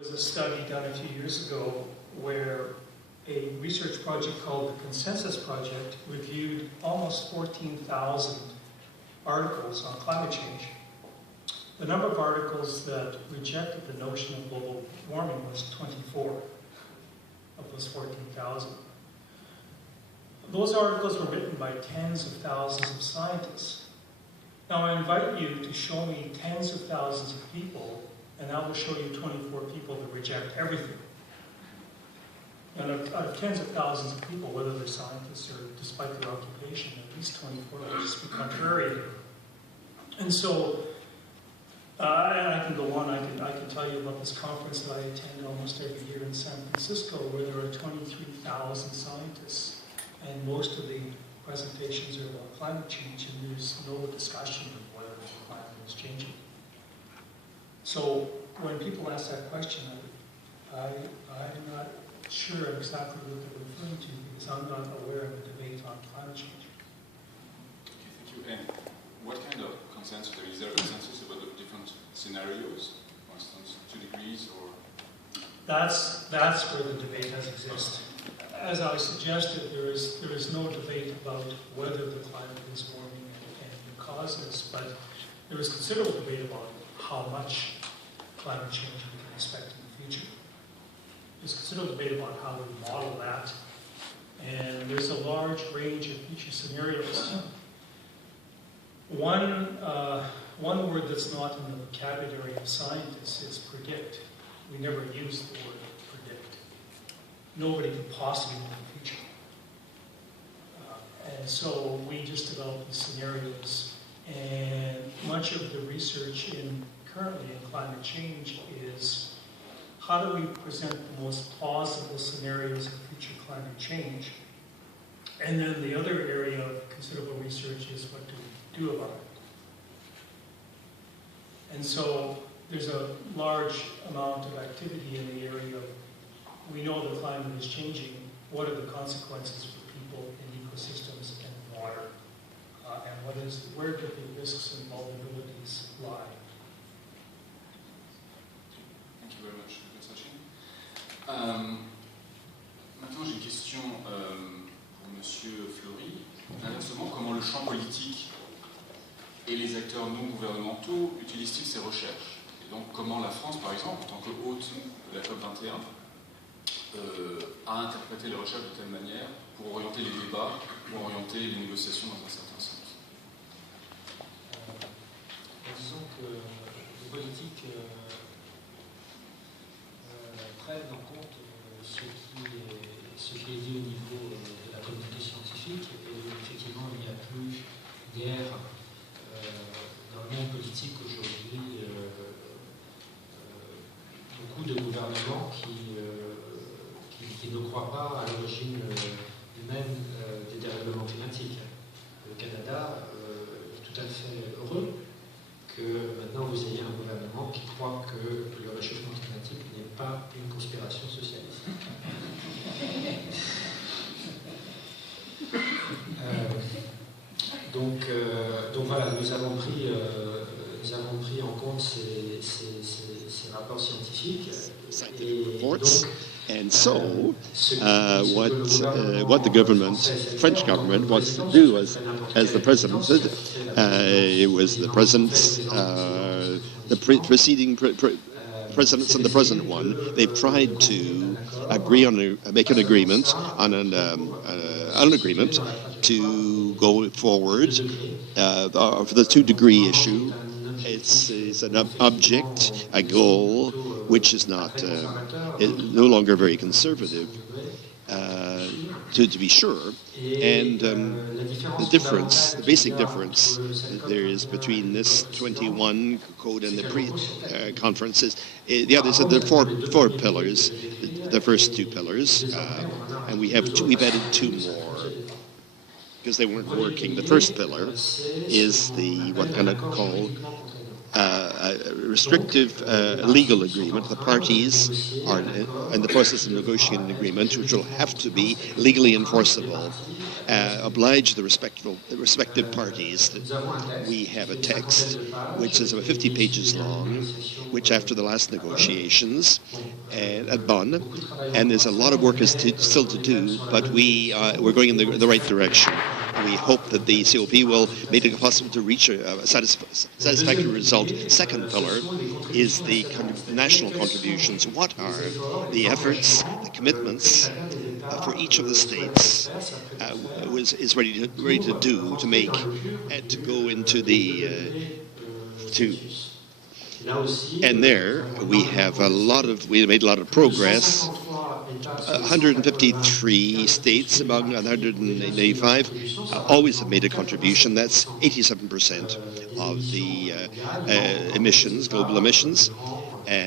There was a study done a few years ago where a research project called the Consensus Project reviewed almost 14,000 articles on climate change. The number of articles that rejected the notion of global warming was 24 of those 14,000. Those articles were written by tens of thousands of scientists. Now I invite you to show me tens of thousands of people, and I will show you 24 people that reject everything. And out of tens of thousands of people, whether they're scientists or despite their occupation, at least 24 will just be contrarian. And so, and I can go on, I can tell you about this conference that I attend almost every year in San Francisco, where there are 23,000 scientists, and most of the presentations are about climate change, and there's no discussion of whether the climate is changing. So when people ask that question, I'm not sure exactly what they're referring to, because I'm not aware of a debate on climate change. Okay, thank you. And what kind of consensus? Is there a consensus about the different scenarios? For instance, 2 degrees or? That's where the debate has existed. As I suggested, there is no debate about whether the climate is warming and the causes, but there is considerable debate about how much climate change we can expect in the future. There's considerable debate about how we model that, and there's a large range of future scenarios. One word that's not in the vocabulary of scientists is predict. We never use the word predict. Nobody can possibly know the future. And so we just develop these scenarios, and much of the research currently in climate change is how do we present the most plausible scenarios of future climate change? And then the other area of considerable research is what do we do about it? And so there's a large amount of activity in the area of, we know the climate is changing, what are the consequences for people in ecosystems and water? And where do the risks and vulnerabilities lie? Thank you very much, Sauchyn. Maintenant, j'ai une question pour Monsieur Fleury. Inversement, comment le champ politique et les acteurs non gouvernementaux utilisent-ils ces recherches? Et donc, comment la France, par exemple, en tant que hôte de la COP21, a interprété les recherches de telle manière pour orienter les débats, pour orienter les négociations dans un certain sens? Disons que les politiques prennent en compte ce qui est dit au niveau de la communauté scientifique, et effectivement il n'y a plus guère dans le monde politique aujourd'hui beaucoup de gouvernements qui ne croient pas à l'origine humaine des dérèglements climatiques. Le Canada est tout à fait heureux que maintenant vous ayez un gouvernement qui croit que le réchauffement climatique n'est pas une conspiration socialiste. Donc voilà, nous avons pris en compte ces rapports scientifiques. And so, what the government, French government, wants to do, as the president said, it was the president's, the preceding presidents and the present one. They've tried to agree on make an agreement on an agreement to go forward for the 2-degree issue. It's an object, a goal, which is not no longer very conservative, to be sure. And the difference, the basic difference there is between this 21 code and the pre-conferences, the others are the four pillars, the first 2 pillars, and we've added 2 more because they weren't working. The first pillar is what I'm going to call restrictive legal agreement. The parties are in the process of negotiating an agreement which will have to be legally enforceable, oblige the respective parties. We have a text which is about 50 pages long, which after the last negotiations at Bonn, and there's a lot of work still to do, but we're going in the right direction. We hope that the COP will make it possible to reach a satisfactory result. Second pillar is the national contributions. What are the efforts, the commitments for each of the states is ready to do to make to go into the and there we made a lot of progress. 153 states among 185 always have made a contribution. That's 87% of the emissions, global emissions.